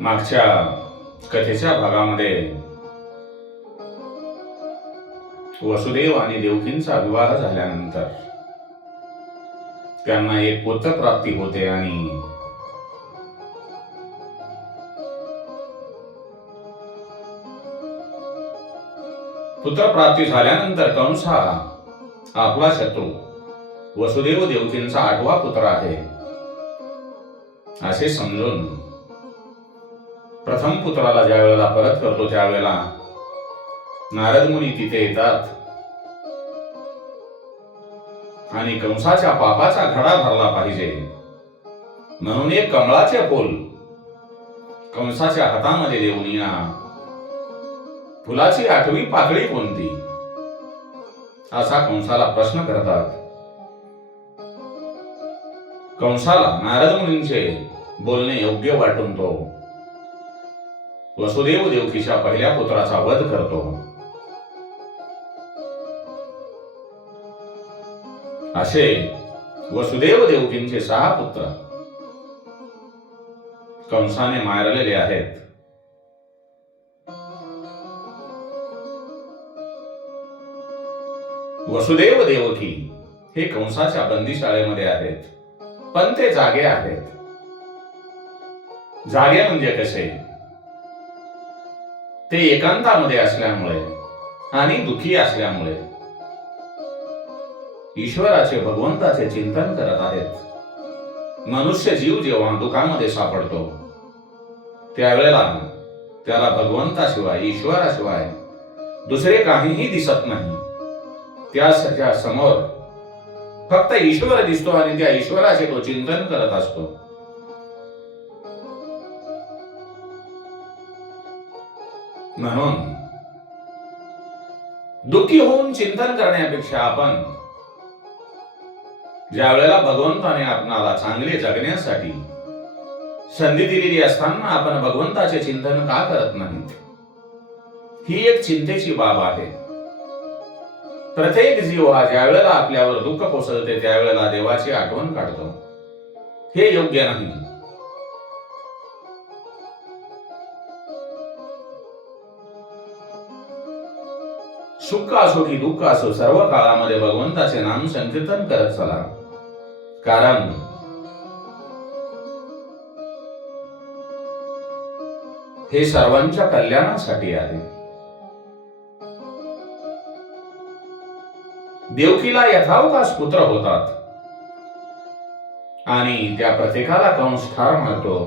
मागच्या कथेच्या भागामध्ये वसुदेव आणि देवकींचा विवाह झाल्यानंतर त्यांना एक पुत्र प्राप्ती होते आणि पुत्रप्राप्ती झाल्यानंतर कंस हा आपला शत्रू वसुदेव देवकींचा 8वा पुत्र आहे असे समजून प्रथम पुत्राला ज्या वेळेला परत करतो त्यावेळेला नारद मुनी तिथे येतात आणि कंसाच्या पापाचा घडा भरला पाहिजे म्हणून एक कमळाचे फूल कंसाच्या हातामध्ये देऊन या फुलाची 8वी पाकळी कोणती असा कंसाला प्रश्न करतात. कंसाला नारद मुनींचे बोलणे योग्य वाटून तो वसुदेव देवकीच्या पहिल्या पुत्राचा वध करतो. असे वसुदेव देवकींचे 6 पुत्र कंसाने मारलेले आहेत. वसुदेव देवकी हे कंसाच्या बंदीशाळेमध्ये आहेत, पण ते जागे आहेत. जागे म्हणजे कसे? ते एकांतामध्ये असल्यामुळे आणि दुखी असल्यामुळे ईश्वराचे भगवंताचे चिंतन करत आहेत. मनुष्य जीव जेव्हा दुःखामध्ये सापडतो त्यावेळेला त्याला भगवंताशिवाय ईश्वराशिवाय दुसरे काहीही दिसत नाही. त्याच्या समोर फक्त ईश्वर दिसतो आणि त्या ईश्वराचे तो चिंतन करत असतो. म्हणून दुःखी होऊन चिंतन करण्यापेक्षा आपण ज्या वेळेला भगवंताने आपणाला चांगले जगण्यासाठी संधी दिलेली असताना आपण भगवंताचे चिंतन का करत नाहीत? ही एक चिंतेची बाब आहे. प्रत्येक जीव हा ज्या वेळेला आपल्यावर दुःख कोसळते त्यावेळेला देवाची आठवण काढतो. हे योग्य नाही. सुख असो की दुःख असो सर्व काळामध्ये भगवंताचे नाम संकीर्तन करत चला. कारण हे सर्वांच्या कल्याणासाठी आहे. देवकीला यथावकाश पुत्र होतात आणि त्या प्रत्येकाला कंस ठार मारतो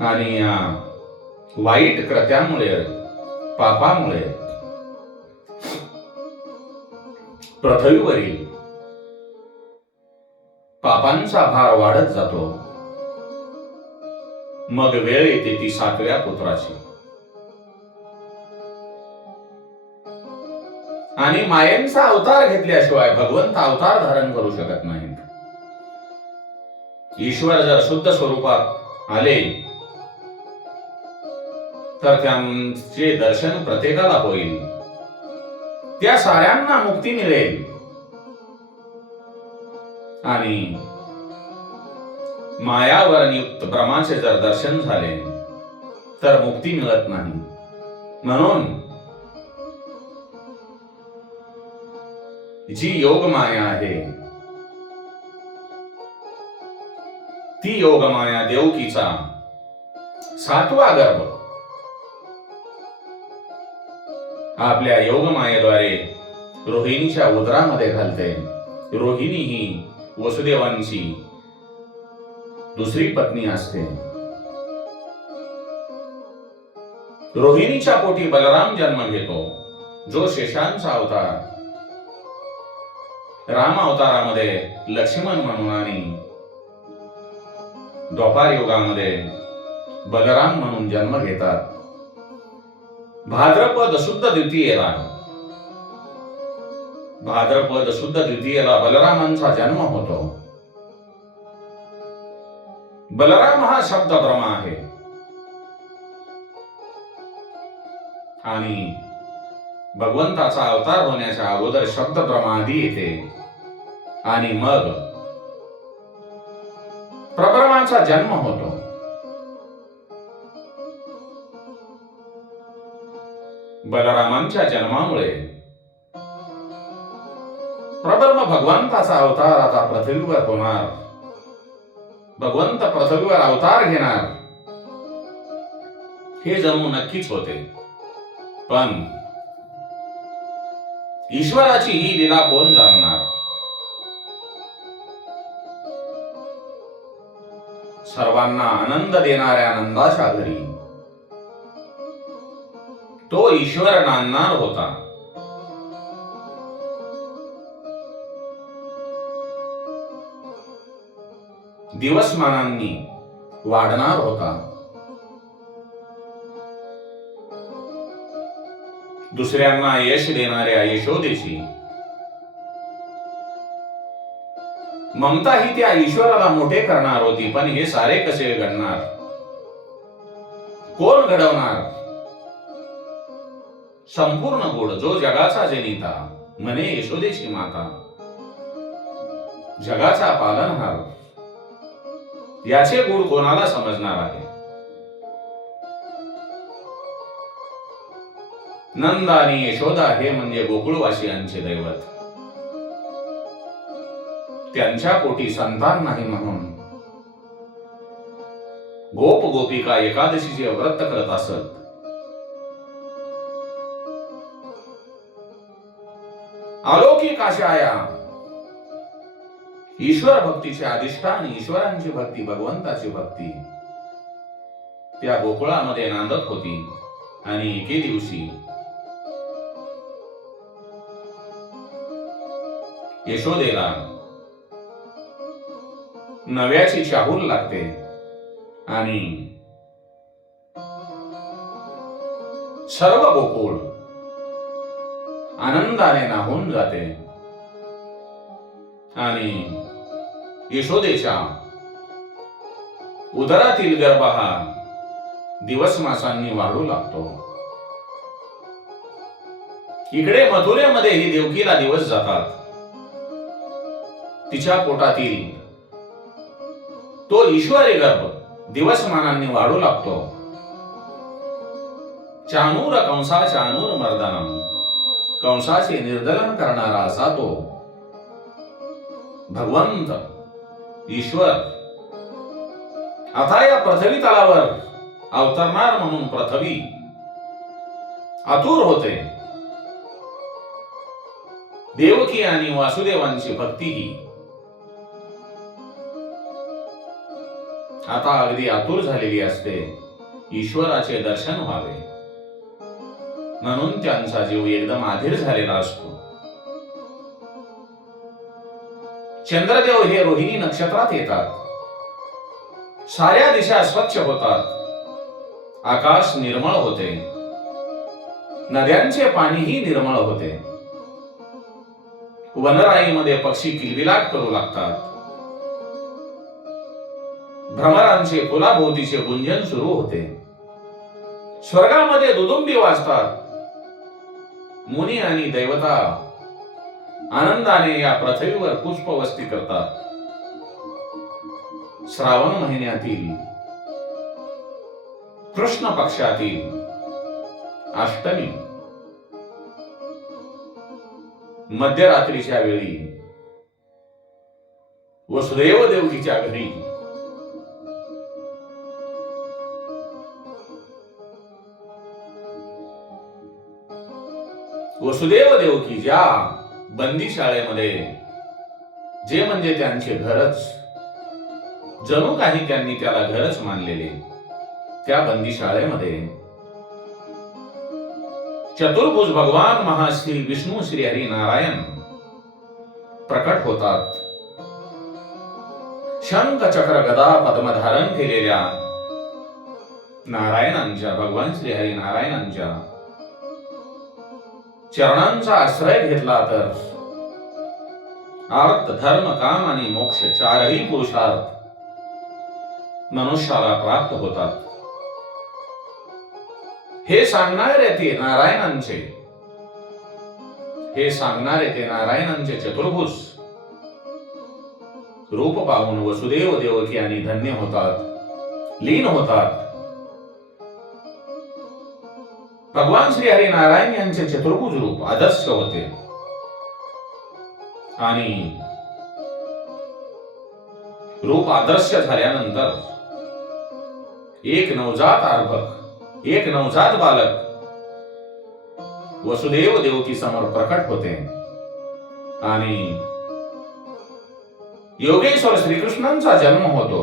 आणि या वाईट कृत्यामुळे पापामुळे पृथ्वीवरील पापांचा भार वाढत जातो. मग वेळ येते ती 7व्या पुत्राची आणि मायेचा अवतार घेतल्याशिवाय भगवंत अवतार धारण करू शकत नाहीत. ईश्वर जर शुद्ध स्वरूपात आले तर त्यांचे दर्शन प्रत्येकाला होईल. त्या साऱ्यांना मुक्ती मिळेल आणि मायावरयुक्त ब्रह्माचे जर दर्शन झाले तर मुक्ती मिळत नाही. म्हणून जी योग माया आहे ती योग माया देवकीचा 7वा गर्भ आपल्या योग मायेद्वारे रोहिणीच्या उदरामध्ये घालते. रोहिणी ही वसुदेवांची दुसरी पत्नी असते. रोहिणीच्या पोटी बलराम जन्म घेतो जो शेषांचा अवतार राम अवतारामध्ये लक्ष्मण म्हणून आणि द्वापार युगामध्ये बलराम म्हणून जन्म घेतात. भाद्रपद शुद्ध द्वितीयेला बलरामांचा जन्म होतो. बलराम हा शब्द ब्रह्मा आहे आणि भगवंताचा अवतार होण्याच्या अगोदर शब्द ब्रह्मा आधी येते आणि मग प्रब्रह्माचा जन्म होतो. बलरामांच्या जन्मामुळे परब्रह्म भगवंताचा अवतार आता पृथ्वीवर होणार, भगवंत पृथ्वीवर अवतार घेणार हे जणू नक्कीच होते. पण ईश्वराची ही लीला कोण जाणणार? सर्वांना आनंद देणाऱ्या आनंदाच्या घरी तो ईश्वर नांदणार होता. दिवसमानांनी वाढणार होता. दुसऱ्यांना यश देणाऱ्या यशोदेची ममता ही त्या ईश्वराला मोठे करणार होती. पण हे सारे कसे घडणार? कोण घडवणार? संपूर्ण गुण जो जगाचा जनिता म्हणे यशोदेची माता, जगाचा पालनहार, याचे गुण कोणाला समजणार आहे? नंद आणि यशोदा हे म्हणजे गोकुळवासियांचे दैवत. त्यांच्या पोटी संतान नाही म्हणून गोप गोपिका एकादशीचे व्रत करत असत. अलौकिक अशा या ईश्वर भक्तीचे अधिष्ठान, ईश्वरांची भक्ती, भगवंताची भक्ती त्या गोकुळामध्ये नांदत होती. आणि एके दिवशी यशोदेला नव्याची चाहूल लागते आणि सर्व गोकुळ आनंदाने नाहून जाते. आणि यशोदेच्या उदरातील गर्भ हा दिवस मासांनी वाढू लागतो. इकडे मथुरेमध्ये ही देवकीला दिवस जातात. तिच्या पोटातील तो ईश्वरी गर्भ दिवसमानांनी वाढू लागतो. चाणूर कंसा चाणूर मर्दनम, कंसाचे निर्दलन करणारा असा तो भगवंत ईश्वर आता या पृथ्वी तलावर अवतरणार म्हणून पृथ्वी आतुर होते. देवकी आणि वासुदेवांची भक्ती ही आता अगदी आतुर झालेली असते. ईश्वराचे दर्शन व्हावे म्हणून त्यांचा जीव एकदम आधीर झालेला असतो. चंद्रदेव हे रोहिणी नक्षत्रात येतात. साऱ्या दिशा स्वच्छ होतात. आकाश निर्मळ होते. नद्यांचे पाणीही निर्मळ होते. वनराईमध्ये पक्षी किलबिलाट करू लागतात. भ्रमरांचे फुलाभोवतीचे गुंजन सुरू होते. स्वर्गामध्ये दुदुंबी वाजतात. मुनी आणि दैवता आनंदाने या पृथ्वीवर पुष्पवस्ती करतात. श्रावण महिन्यातील कृष्ण पक्षातील अष्टमी मध्यरात्रीच्या वेळी वसुदेव देवकीच्या घरी वसुदेव देवकी ज्या बंदीशाळेमध्ये, जे म्हणजे त्यांचे घरच, जणू काही त्यांनी त्याला घरच मानलेले, त्या बंदीशाळेमध्ये चतुर्भुज भगवान महाश्री विष्णू श्री हरी नारायण प्रकट होतात. शंख चक्र गदा पद्मधारण केलेल्या नारायणांच्या, भगवान श्री हरी नारायणांच्या चरणांचा आश्रय घेतला तर अर्थ, धर्म, काम आणि मोक्ष चारही पुरुषार्थ मनुष्याला प्राप्त होतात. हे सांगणारे ते नारायणांचे, हे सांगणारे ते नारायणांचे चतुर्भुज रूप पाहून वसुदेव देवकी आणि धन्य होतात, लीन होतात. भगवान श्री हरी नारायण यांचे चतुर्भुज रूप आदर्श होते आणि रूप आदर्श झाल्यानंतर एक नवजात अर्भक, एक नवजात बालक वसुदेव देवकी समोर प्रकट होते आणि योगेश्वर श्रीकृष्णांचा जन्म होतो.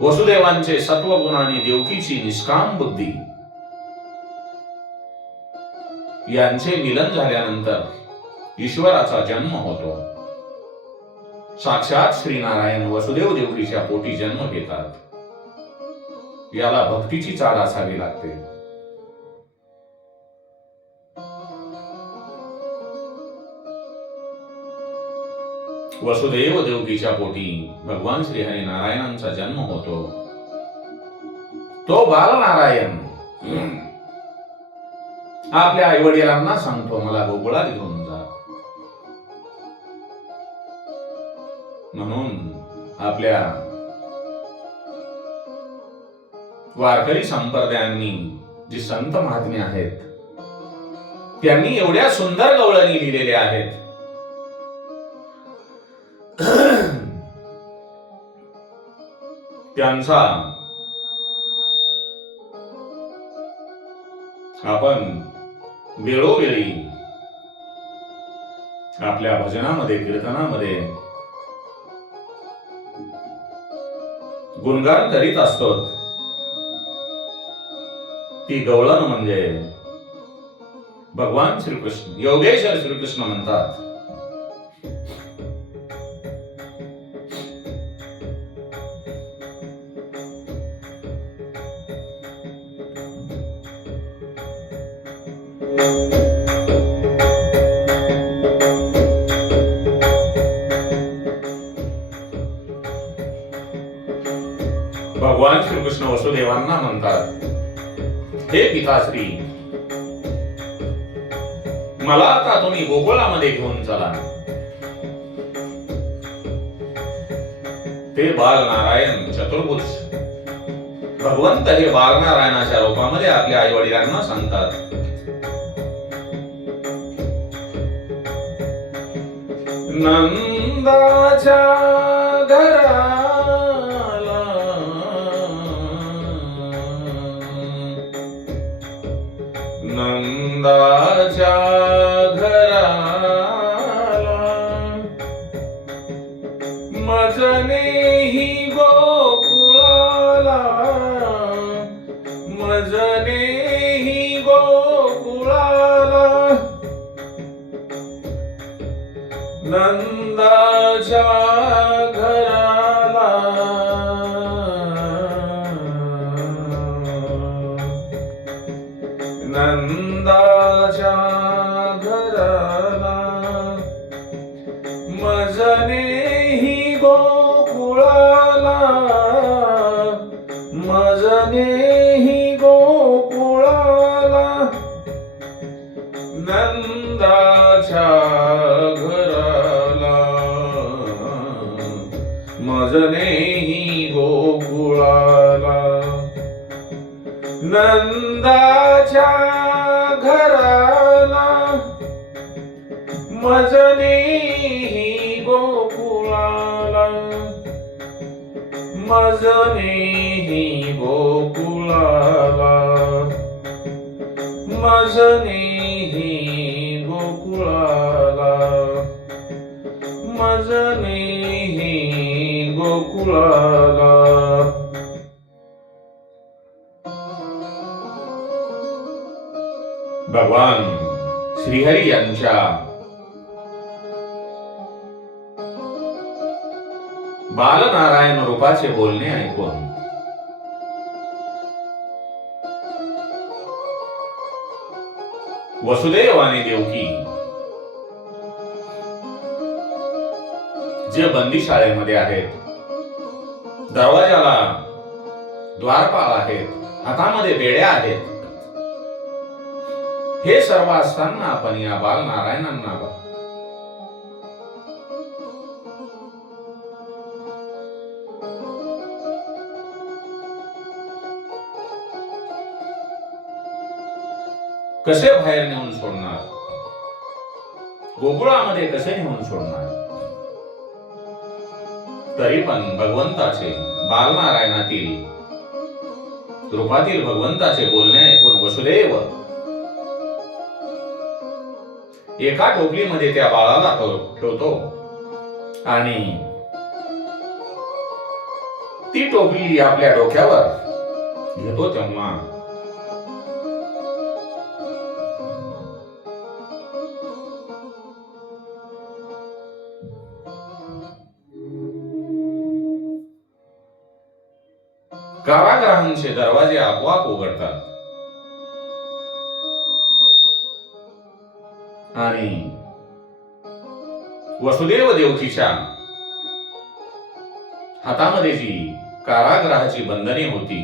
वसुदेवांचे सत्वगुण आणि देवकीची निष्काम बुद्धी यांचे मिलन झाल्यानंतर ईश्वराचा जन्म होतो. साक्षात श्रीनारायण वसुदेव देवकीच्या पोटी जन्म घेतात. याला भक्तीची चाल असावी लागते. वसुदेव देवकीच्या पोटी भगवान श्री हरी नारायणांचा जन्म होतो. तो बाल नारायण आपल्या आई वडिलांना सांगतो, मला गोकुळात घेऊन जा. म्हणून आपल्या वारकरी संप्रदायांनी जी संत महात्मे आहेत त्यांनी एवढ्या सुंदर गवळणी लिहिलेल्या आहेत. त्यांचा आपण वेळोवेळी आपल्या भजनामध्ये, कीर्तनामध्ये गुणगान करीत असतो. ती गवळण म्हणजे भगवान श्रीकृष्ण, योगेश्वर श्रीकृष्ण म्हणतात. भगवान श्रीकृष्ण वसुदेवांना म्हणतात, हे पिताश्री, मला आता तुम्ही गोकुळामध्ये घेऊन चला. ते बाल नारायण चतुर्भुज भगवंत हे बाल नारायणाच्या रूपामध्ये आपल्या आई वडिलांना सांगतात, नंदाच्या घराला नंदाच्या घराला मजने ही गोकुळाला मजने ही गोकुळाला नंदाच्या घराला नंदाच्या घराला मजने ही गोकुळाला मजने ही गोकुळाला नंदाच्या घराला मजने ही गोकुळाला नंदाच्या घराला मजने ही गोकुळाला मजने ही गोकुळाला मजने ही गोकुळाला मजने ही गोकुळाला. भगवान श्रीहरी यांच्या बालनारायण रूपाचे बोलणे ऐकून वसुदेव आणि देवकी जे बंदीशाळेमध्ये आहेत, दरवाजाला द्वारपाल आहेत, हातामध्ये बेड्या आहेत, हे सर्व असताना आपण या बाल नारायणांना कसे बाहेर नेऊन सोडणार, गोकुळामध्ये कसे नेऊन सोडणार? तरी पण भगवंताचे, बालनारायणातील रूपातील भगवंताचे बोलणे ऐकून वसुदेव एका टोपलीमध्ये त्या बाळाला ठेवतो आणि ती टोपली आपल्या डोक्यावर घेतो तेव्हा कारागृहांचे दरवाजे आपोआप उघडतात आणि वसुदेव देवकीच्या हातामध्ये जी कारागृहाची बंधने होती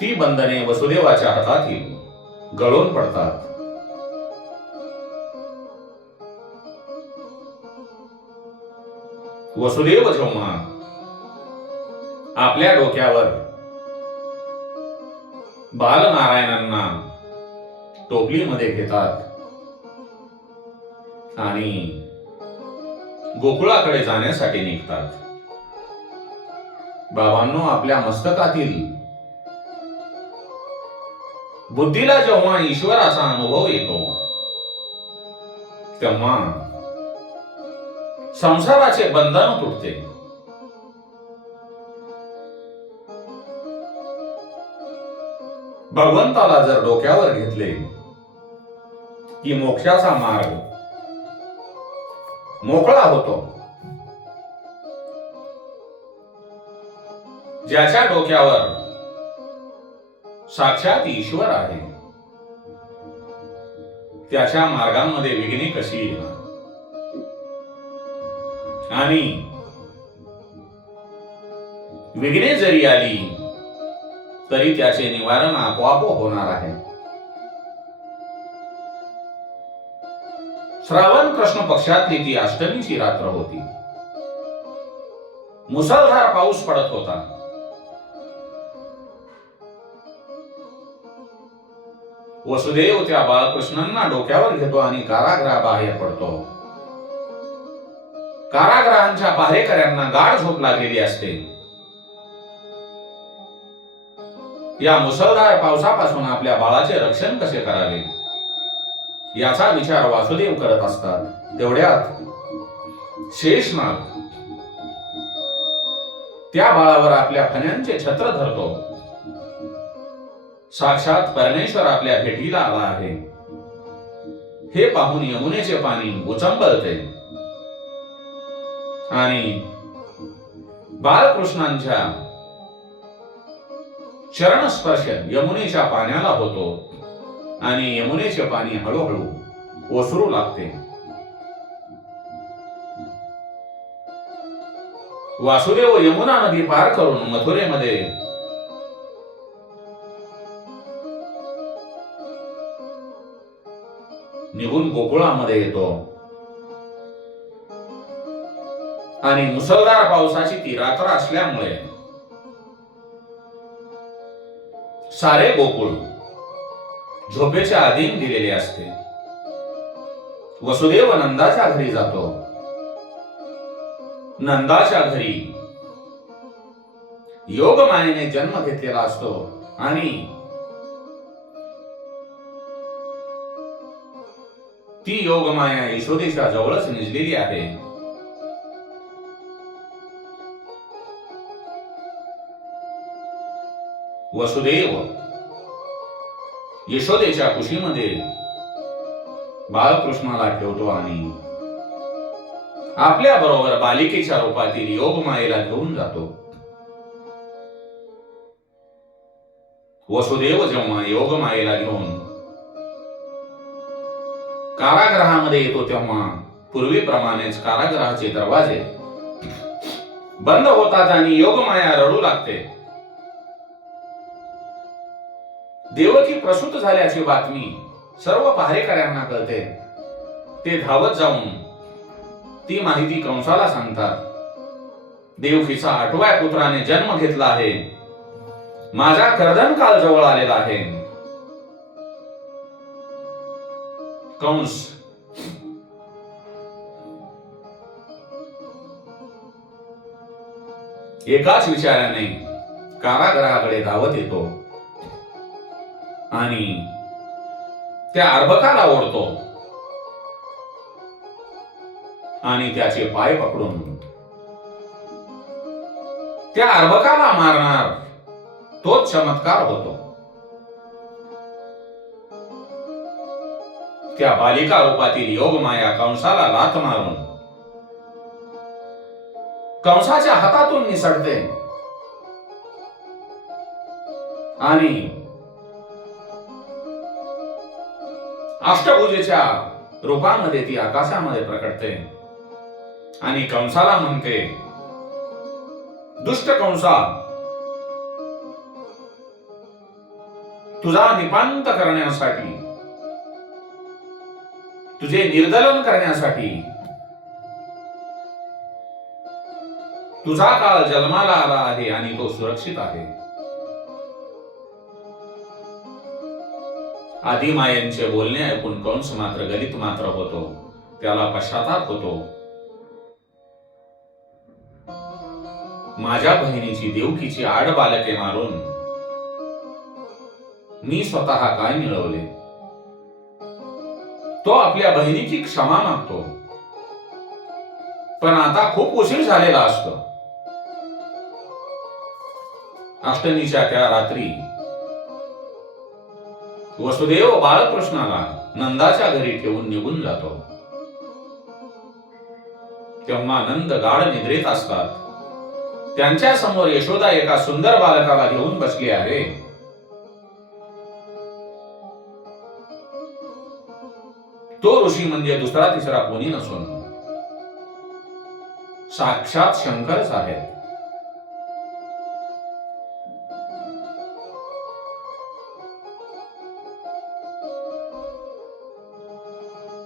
ती बंधने वसुदेवाच्या हातातील गळून पडतात. वसुदेव जेव्हा आपल्या डोक्यावर बालनारायणांना टोपलीमध्ये घेतात आणि गोकुळाकडे जाण्यासाठी निघतात. बाबांनो, आपल्या मस्तकातील बुद्धीला जेव्हा ईश्वराचा अनुभव येतो तेव्हा संसाराचे बंधन तुटते. भगवंताला जर डोक्यावर घेतले की मोक्षाचा मार्ग मोकळा होतो. ज्याच्या डोक्यावर साक्षात ईश्वर आहे त्याच्या मार्गामध्ये विघ्ने कशी येणार आणि विघ्ने जरी आली तरी त्याचे निवारण आपोआप होणार आहे. श्रावण कृष्ण पक्षातली ती अष्टमीची रात्र होती. मुसळधार पाऊस पडत होता. वसुदेव त्या बाळकृष्णांना डोक्यावर घेतो आणि कारागृहाबाहेर पडतो. कारागृहांच्या पहारेकऱ्यांना गाढ झोप लागलेली असते. या मुसळधार पावसापासून आपल्या बाळाचे रक्षण कसे करावे याचा विचार वासुदेव करत असतात. तेवढ्यात शेषनाग त्या बाळावर आपल्या फण्यांचे छत्र धरतो. साक्षात परमेश्वर आपल्या भेटीला आला आहे हे पाहून यमुनेचे पाणी उचंबळते आणि बाळकृष्णांच्या चरणस्पर्श यमुनेच्या पाण्याला होतो आणि यमुनेचे पाणी हळूहळू ओसरू लागते. वासुदेव यमुना नदी पार करून मथुरेमध्ये निघून गोकुळामध्ये येतो आणि मुसळधार पावसाची ती रात्र असल्यामुळे सारे गोकुळ झोपेच्या अधीन दिलेले असते. वसुदेव नंदाच्या घरी जातो. नंदाच्या घरी योगमायेने जन्म घेतलेला असतो आणि ती योगमाया यशोदेच्या जवळच निजलेली आहे. वसुदेव यशोदेच्या कुशीमध्ये बाळकृष्णाला ठेवतो आणि आपल्या बरोबर बालिकेच्या रूपातील योगमायेला घेऊन जातो. वसुदेव जेव्हा योगमायेला घेऊन कारागृहामध्ये येतो तेव्हा पूर्वीप्रमाणेच कारागृहाचे दरवाजे बंद होतात आणि योगमाया रडू लागते. देवकी प्रसूत झाल्याची बातमी सर्व पहारेकऱ्यांना कळते. ते धावत जाऊन ती माहिती कंसाला सांगतात. देवकीचा 8व्या पुत्राने जन्म घेतला आहे. माझा कर्दन काल जवळ आलेला आहे. कंस एकाच विचाराने कारागृहाकडे धावत येतो आणि त्या अर्भकाला ओढतो आणि त्याचे पाय पकडून त्या अर्भकाला मारणार तोच चमत्कार होतो. त्या बालिका रूपातील योगमाया कंसाला लाथ मारून कंसाच्या हातातून निसटते आणि अष्टभुजेच्या रूपामध्ये ती आकाशामध्ये प्रकटते आणि कंसाला म्हणते, दुष्ट कंसा, तुझा निपांत करण्यासाठी, तुझे निर्दलन करण्यासाठी तुझा काळ जन्माला आला आहे आणि तो सुरक्षित आहे. आदिमायेंचे बोलणे ऐकून कंस मात्र गलित मात्र होतो. त्याला पश्चाताप होतो. माझ्या बहिणीची देवकीची आड बालके मारून मी स्वतः काय मिळवले. तो आपल्या बहिणीची क्षमा मागतो, पण आता खूप उशीर झालेला असतो. अष्टमीच्या त्या रात्री वसुदेव बाळकृष्णाला नंदाच्या घरी ठेवून निघून जातो. तेव्हा नंद गाढ निद्रेत असतात. त्यांच्या समोर यशोदा एका सुंदर बालकाला घेऊन बसली आहे. तो ऋषी म्हणजे दुसरा तिसरा कोणी नसून साक्षात शंकरच आहेत.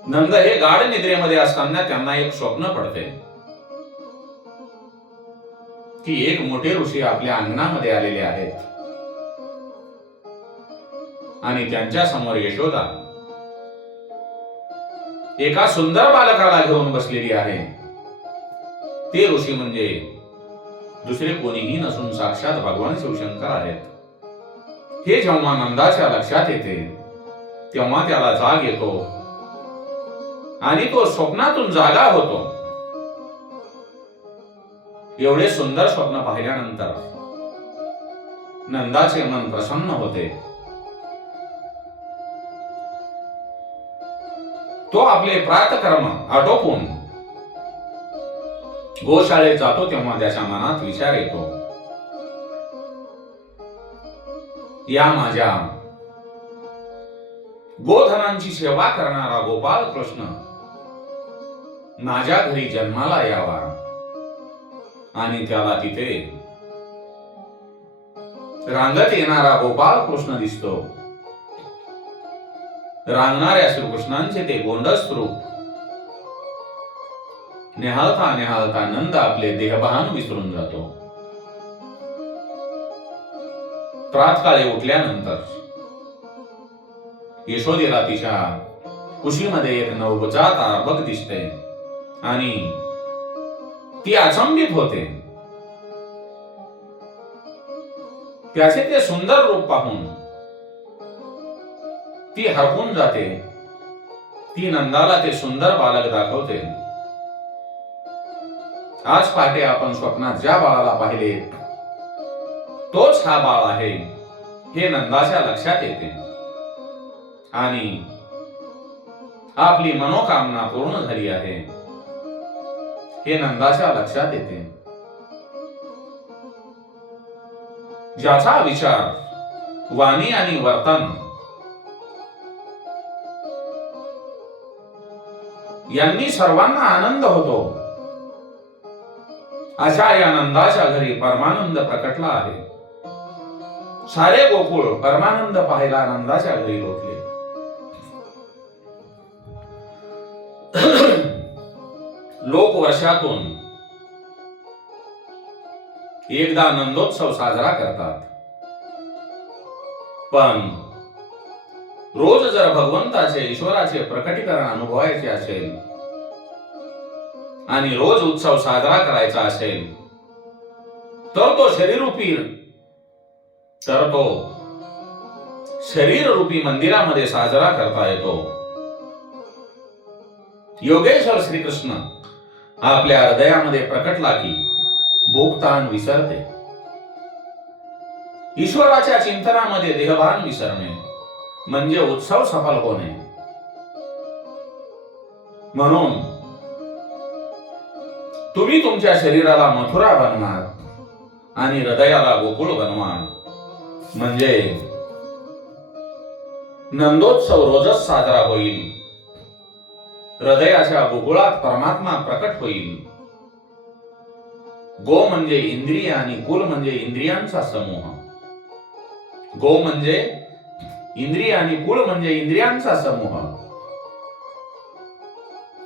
नंद हे गाढ निद्रेमध्ये असताना त्यांना एक स्वप्न पडते की एक मोठे ऋषी आपल्या अंगणामध्ये आलेले आहेत आणि त्यांच्या समोर यशोदा एका सुंदर बालकाला घेऊन बसलेली आहे. ते ऋषी म्हणजे दुसरे कोणीही नसून साक्षात भगवान शिवशंकर आहेत. हे जेव्हा नंदाच्या लक्षात येते तेव्हा त्याला जाग येतो आणि तो स्वप्नातून जागा होतो. एवढे सुंदर स्वप्न पाहिल्यानंतर नंदाचे मन प्रसन्न होते. तो आपले प्रातःकर्म आटोपून गोशाळेत जातो. तेव्हा त्याच्या मनात विचार येतो, या माझ्या गोधनांची सेवा करणारा गोपाळ कृष्ण माझ्या घरी जन्माला यावा आणि त्याला तिथे रांगत येणारा गोपाळ कृष्ण दिसतो. रांगणाऱ्या श्रीकृष्णांचे ते गोंडस रूप निहाळता निहाळता नंद आपले देहभान विसरून जातो. प्रातकाळी उठल्यानंतर यशोदेला तिच्या कुशीमध्ये एक नवजात अर्भक दिसते आणि ती अचंबित होते. त्याचे ते सुंदर रूप पाहून ती हरपून जाते. ती नंदाला ते सुंदर बालक दाखवते. आज पहाटे आपण स्वप्नात ज्या बाळाला पाहिले तोच हा बाळ आहे हे नंदाच्या लक्षात येते आणि आपली मनोकामना पूर्ण झाली आहे हे नंदाच्या लक्षात येते. ज्याचा विचार, वाणी आणि वर्तन यांनी सर्वांना आनंद होतो, अशा या नंदाच्या घरी परमानंद प्रकटला आहे. सारे गोकुळ परमानंद पाहायला नंदाच्या घरी लोटले. लोक वर्षातून एकदा नंदोत्सव साजरा करतात, पण रोज जर भगवंताचे ईश्वराचे प्रकटीकरण अनुभवायचे असेल आणि रोज उत्सव साजरा करायचा असेल तर तो शरीर रूपी मंदिरामध्ये साजरा करता येतो. योगेश्वर श्रीकृष्ण आपल्या हृदयामध्ये प्रकटला की भूक ताण विसरते. ईश्वराच्या चिंतनामध्ये देहभान विसरणे म्हणजे उत्सव सफल होणे. म्हणून तुम्ही तुमच्या शरीराला मथुरा बनवा आणि हृदयाला गोकुळ बनवा. म्हणजे नंदोत्सव रोजच साजरा होईल. हृदयाच्या गोकुळात परमात्मा प्रकट होईल. गो म्हणजे इंद्रिय आणि कुल म्हणजे इंद्रियांचा समूह. गो म्हणजे इंद्रिय आणि कुळ म्हणजे इंद्रियांचा समूह.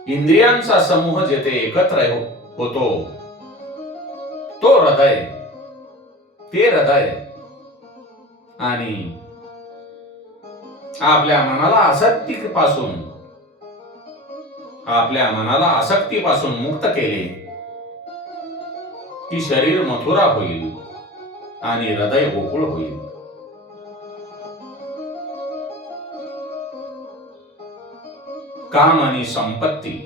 इंद्रियांचा समूह जेथे एकत्र होतो तो हृदय, ते हृदय. आणि आपल्या मनाला आसक्तीपासून मुक्त केले की शरीर मथुरा होईल आणि हृदय गोकुळ होईल. काम आणि संपत्ती.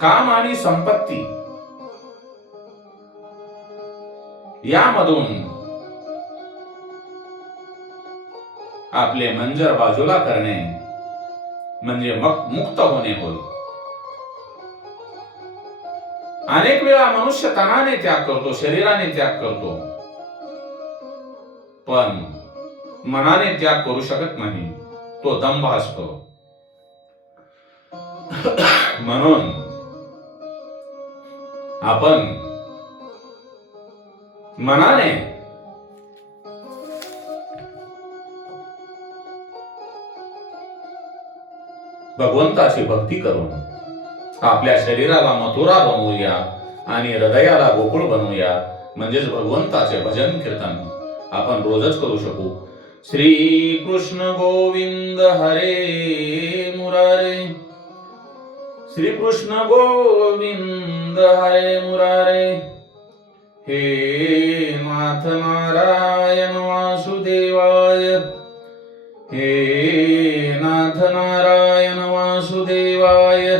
काम आणि संपत्ती यामधून आपले मंजर बाजूला करणे म्हणजे मुक्त होणे होय. अनेक वेळा मनुष्य तनाने त्याग करतो, शरीराने त्याग करतो, पण मनाने त्याग करू शकत नाही. तो दंभ असतो. म्हणून आपण मनाने भगवंताची भक्ती करून आपल्या शरीराला मथुरा बनवूया आणि हृदयाला गोकुळ बनवूया. म्हणजेच भगवंताचे भजन कीर्तन आपण रोजच करू शकू. श्री कृष्ण गोविंद हरे मुरारे, श्री कृष्ण गोविंद हरे मुरारे. हे नाथ नारायण वासुदेवाय, हे नाथ नारायण वासुदेवाय.